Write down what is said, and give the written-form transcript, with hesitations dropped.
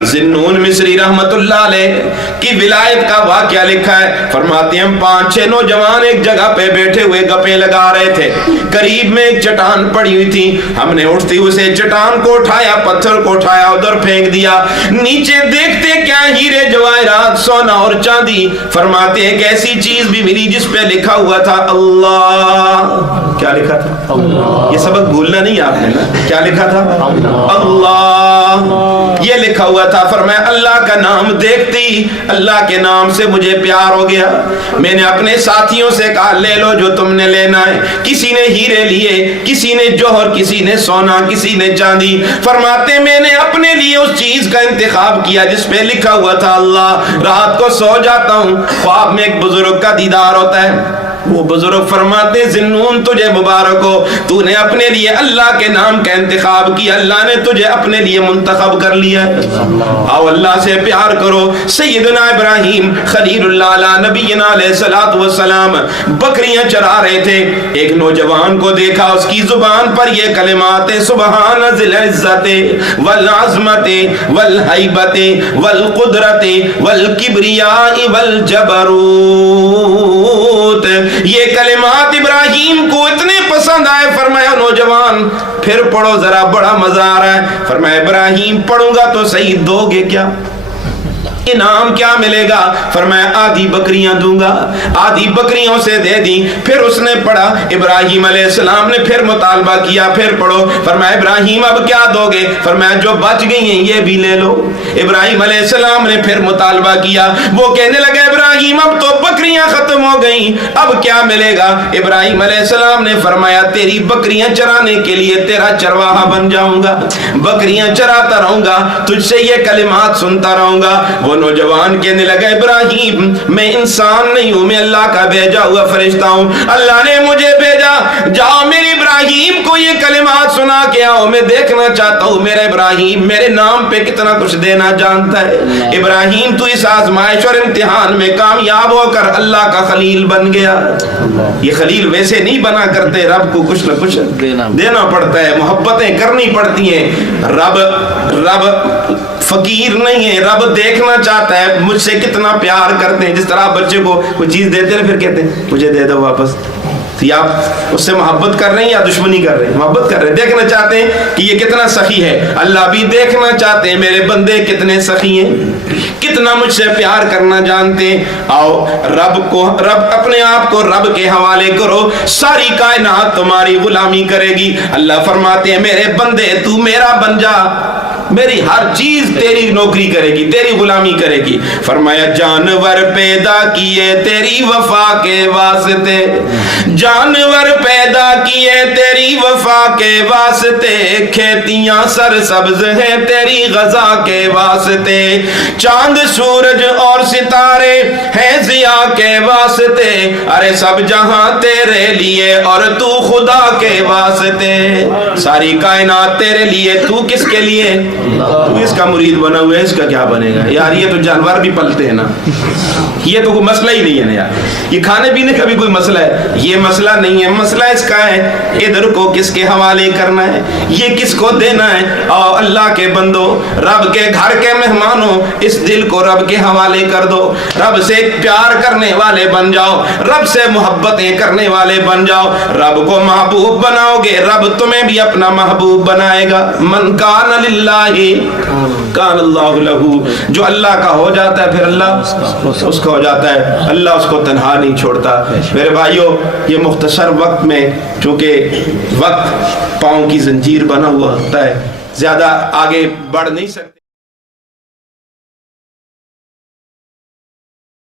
ज़िन्नून मिस्री रहमतुल्लाह अलैह की विलायत का वाक़या लिखा है। फरमाते हैं 5-6 नौजवान एक जगह पे बैठे हुए गप्पे लगा रहे थे। करीब में एक चट्टान पड़ी हुई थी। हमने उठती उसे चट्टान को उठाया, पत्थर को उठाया, उधर फेंक दिया। नीचे देखते क्या हीरे जवाहरात, सोना और चांदी। फरमाते हैं एक ऐसी चीज भी मिली जिस पे लिखा हुआ था अल्लाह। क्या लिखा था? अल्लाह। ये सबक भूलना नहीं आपने ना। क्या लिखा था? अल्लाह। ये लिखा हुआ था। फरमाया अल्लाह का नाम देखती अल्लाह के नाम से मुझे प्यार हो गया। मैंने अपने साथियों से कहा ले लो जो तुमने लेना है। किसी ने हीरे लिए, किसी ने जौहर, किसी ने सोना, किसी ने चांदी। फरमाते मैंने अपने लिए उस चीज का इंतखाब किया जिस पे लिखा हुआ था अल्लाह। रात को सो जाता हूँ, ख्वाब में एक बुजुर्ग का दीदार होता है। वो बुजुर्ग फरमाते ज़िन्नून तुझे मुबारक हो, तूने अपने लिए अल्लाह के नाम का इंतखाब किया, अल्लाह ने तुझे अपने लिए मुंतखब कर लिया। आओ अल्लाह से प्यार करो। सैयदना इब्राहीम खलीलुल्लाह अला नबीना अलैहिस्सलातु वस्सलाम बकरियां चरा रहे थे। एक नौजवान को देखा, उसकी जुबान पर ये कलिमात सुबहान ज़िल इज़्ज़ति वल अज़मति वल हैबति वल कुदरति वल किब्रियाइ वल जबरूत, ये कलिमात इब्राहीम को इतने पसंद आए। फरमाया नौजवान फिर पढ़ो जरा, बड़ा मजा आ रहा है। फरमाया इब्राहीम पढ़ूंगा तो सही, दोगे क्या? इनाम क्या मिलेगा? फरमाया आधी बकरियां दूंगा। आधी बकरियों से दे दी। फिर उसने पढ़ा, इब्राहीम अलैहिस्सलाम ने फिर मुतालबा किया, फिर पढ़ो। फरमाया इब्राहीम अब क्या दोगे? फरमाया जो बच गई हैं ये भी ले लो। इब्राहीम अलैहिस्सलाम ने फिर मुतालबा किया। वो कहने लगा इब्राहीम अब तो बकरियां खत्म हो गई, अब क्या मिलेगा? इब्राहीम अलैहिस्सलाम ने फरमाया तेरी बकरियां चराने के लिए तेरा चरवाहा बन जाऊंगा, बकरियां चराता रहूंगा, तुझसे ये कलिमात सुनता रहूंगा। वो नौजवान कहने लगा इब्राहीम मैं इंसान नहीं हूं, मैं अल्लाह का भेजा हुआ फरिश्ता हूं, अल्लाह ने मुझे भेजा। जाओ मेरे इब्राहीम को ये कलिमात सुना के आओ, मैं देखना चाहता हूं मेरा इब्राहीम मेरे नाम पे कितना कुछ देना जानता है। इब्राहीम तू इस आजमाइश और इम्तिहान में कामयाब होकर अल्लाह का खलील बन गया। ये खलील वैसे नहीं बना करते, रब को कुछ न कुछ देना पड़ता है, मोहब्बतें करनी पड़ती हैं। रब फकीर नहीं है, रब देखना चाहता है मुझसे कितना प्यार करते हैं। जिस तरह आप बच्चे को कोई चीज देते हैं फिर कहते हैं मुझे दे दो वापस, तो आप उससे मोहब्बत कर रहे हैं या दुश्मनी कर रहे हैं? मोहब्बत कर रहे हैं। देखना चाहते हैं कि ये कितना सखी है। अल्लाह भी देखना चाहते हैं मेरे बंदे कितने सखी हैं, कितना मुझसे प्यार करना जानते हैं। आओ रब अपने आप को रब के हवाले करो, सारी कायनात तुम्हारी गुलामी करेगी। अल्लाह फरमाते हैं मेरे बंदे तू मेरा बन जा, मेरी हर चीज तेरी नौकरी करेगी, तेरी गुलामी करेगी। फरमाया जानवर पैदा किए तेरी वफा के वास्ते, जानवर पैदा किए तेरी वफा के वास्ते, खेतियां सरसब्ज हैं तेरी गजा के वास्ते, चांद सूरज और सितारे हैं जिया के वास्ते, अरे सब जहां तेरे लिए और तू खुदा के वास्ते, सारी कायनात तेरे लिए, तू किसके लिए? तू इसका मुरीद बना हुआ है, इसका क्या बनेगा यार? ये तो जानवर भी पलते हैं ना, ये तो कोई मसला ही नहीं है ना यार। ये खाने पीने का भी कोई मसला है? ये मसला नहीं है। मसला इसका है इधर को किसके हवाले करना है, ये किसको देना है। और अल्लाह के बंदो, रब के घर के मेहमानों, इस दिल को रब के हवाले कर दो। रब से प्यार करने वाले बन जाओ, रब से मोहब्बतें करने वाले बन जाओ। रब को महबूब बनाओगे, रब तुम्हें भी अपना महबूब बनाएगा। मन कान लिल्लाहि कान अल्लाहु लहू, जो अल्लाह का हो जाता है फिर अल्लाह उसका हो जाता है। अल्लाह उसको तन्हा नहीं छोड़ता। मेरे भाइयों ये मुख्तसर वक्त में, चूंकि वक्त पाँव की जंजीर बना हुआ होता है, ज्यादा आगे बढ़ नहीं सकते।